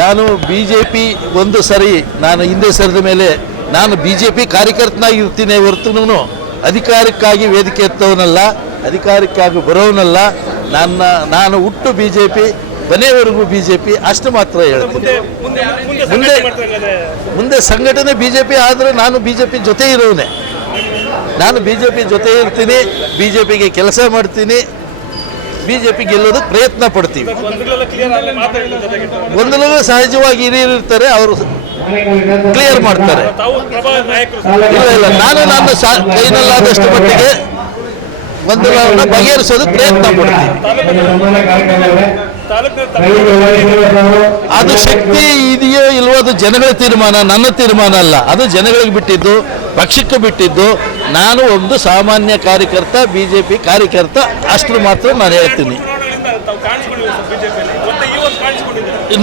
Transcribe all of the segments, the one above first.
ನಾನು B J P ಒಂದು ಸರಿ ನಾನು ಹಿಂದೆ ಸರಿದ ಮೇಲೆ ನಾನು ಬಿ ಜೆ ಪಿ ಕಾರ್ಯಕರ್ತನಾಗಿರ್ತೀನಿ ಹೊರತುನು ಅಧಿಕಾರಕ್ಕಾಗಿ ವೇದಿಕೆ ಎತ್ತವನಲ್ಲ ಅಧಿಕಾರಕ್ಕಾಗಿ ಬರೋವನಲ್ಲ ನನ್ನ ನಾನು ಹುಟ್ಟು ಬಿ ಜೆ ಪಿ ಮನೆಯವರೆಗೂ ಬಿ ಜೆ ಪಿ ಅಷ್ಟು ಮಾತ್ರ ಹೇಳ್ತೀನಿ. ಮುಂದೆ ಮುಂದೆ ಸಂಘಟನೆ ಬಿ ಜೆ ಪಿ ಆದರೆ ನಾನು ಬಿ ಜೆ ಪಿ ಜೊತೆ ಇರೋನೆ. ನಾನು ಬಿ ಜೆ ಪಿ ಜೊತೆ ಇರ್ತೀನಿ ಬಿ ಜೆ ಪಿಗೆ ಕೆಲಸ ಮಾಡ್ತೀನಿ. ಬಿ ಜೆ ಪಿ ಗೆಲ್ಲೋದಕ್ಕೆ ಪ್ರಯತ್ನ ಪಡ್ತೀವಿ. ಗೊಂದಲಗಳು ಸಹಜವಾಗಿ ಏನೇನಿರ್ತಾರೆ ಅವರು ಕ್ಲಿಯರ್ ಮಾಡ್ತಾರೆ. ಇಲ್ಲ ಇಲ್ಲ, ನಾನು ನನ್ನ ಕೈನಲ್ಲಾದಷ್ಟು ಮಟ್ಟಿಗೆ ಗೊಂದಲವನ್ನು ಬಗೆಹರಿಸೋದಕ್ಕೆ ಪ್ರಯತ್ನ ಪಡ್ತೀವಿ ಅದು ಶಕ್ತಿ ಇದೆಯೋ ಇಲ್ವೋ ಅದು ಜನಗಳ ತೀರ್ಮಾನ, ನನ್ನ ತೀರ್ಮಾನ ಅಲ್ಲ. ಅದು ಜನಗಳಿಗೆ ಬಿಟ್ಟಿದ್ದು ಪಕ್ಷಕ್ಕೆ ಬಿಟ್ಟಿದ್ದು, ನಾನು ಒಂದು ಸಾಮಾನ್ಯ ಕಾರ್ಯಕರ್ತ ಬಿ ಜೆ ಪಿ ಕಾರ್ಯಕರ್ತ ಅಷ್ಟು ಮಾತ್ರ ನಾನು ಹೇಳ್ತೀನಿ.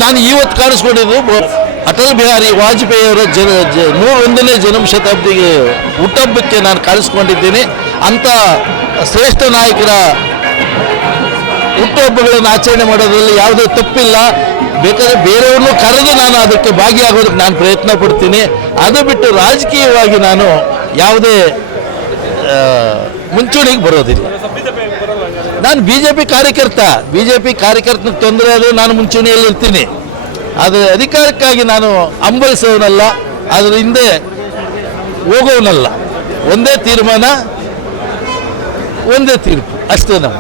ನಾನು ಇವತ್ತು ಕಾಣಿಸ್ಕೊಂಡಿದ್ದು ಅಟಲ್ ಬಿಹಾರಿ ವಾಜಪೇಯಿ ಅವರ ಜನ ನೂರೊಂದನೇ ಜನ್ಮ ಶತಾಬ್ದಿಗೆ ಹುಟ್ಟಬ್ಬಕ್ಕೆ ನಾನು ಕಾಣಿಸ್ಕೊಂಡಿದ್ದೀನಿ. ಅಂಥ ಶ್ರೇಷ್ಠ ನಾಯಕರ ಹುಟ್ಟುಹಬ್ಬಗಳನ್ನು ಆಚರಣೆ ಮಾಡೋದ್ರಲ್ಲಿ ಯಾವುದೇ ತಪ್ಪಿಲ್ಲ. ಬೇಕಾದ್ರೆ ಬೇರೆಯವ್ರನ್ನೂ ಕರೆದು ನಾನು ಅದಕ್ಕೆ ಭಾಗಿಯಾಗೋದಕ್ಕೆ ನಾನು ಪ್ರಯತ್ನ ಪಡ್ತೀನಿ. ಅದು ಬಿಟ್ಟು ರಾಜಕೀಯವಾಗಿ ನಾನು ಯಾವುದೇ ಮುಂಚೂಣಿಗೆ ಬರೋದಿಲ್ಲ. ನಾನು ಬಿ ಜೆ ಪಿ ಕಾರ್ಯಕರ್ತ. ಬಿ ಜೆ ಪಿ ಕಾರ್ಯಕರ್ತನಿಗೆ ತೊಂದರೆ ಆದರೂ ನಾನು ಮುಂಚೂಣಿಯಲ್ಲಿ ಇರ್ತೀನಿ. ಆದರೆ ಅಧಿಕಾರಕ್ಕಾಗಿ ನಾನು ಹಂಬಲಿಸೋನಲ್ಲ ಅದರ ಹಿಂದೆ ಹೋಗೋನಲ್ಲ ಒಂದೇ ತೀರ್ಮಾನ, ಒಂದೇ ತೀರ್ಪು. ಅಷ್ಟೇ ನಮ್ಮ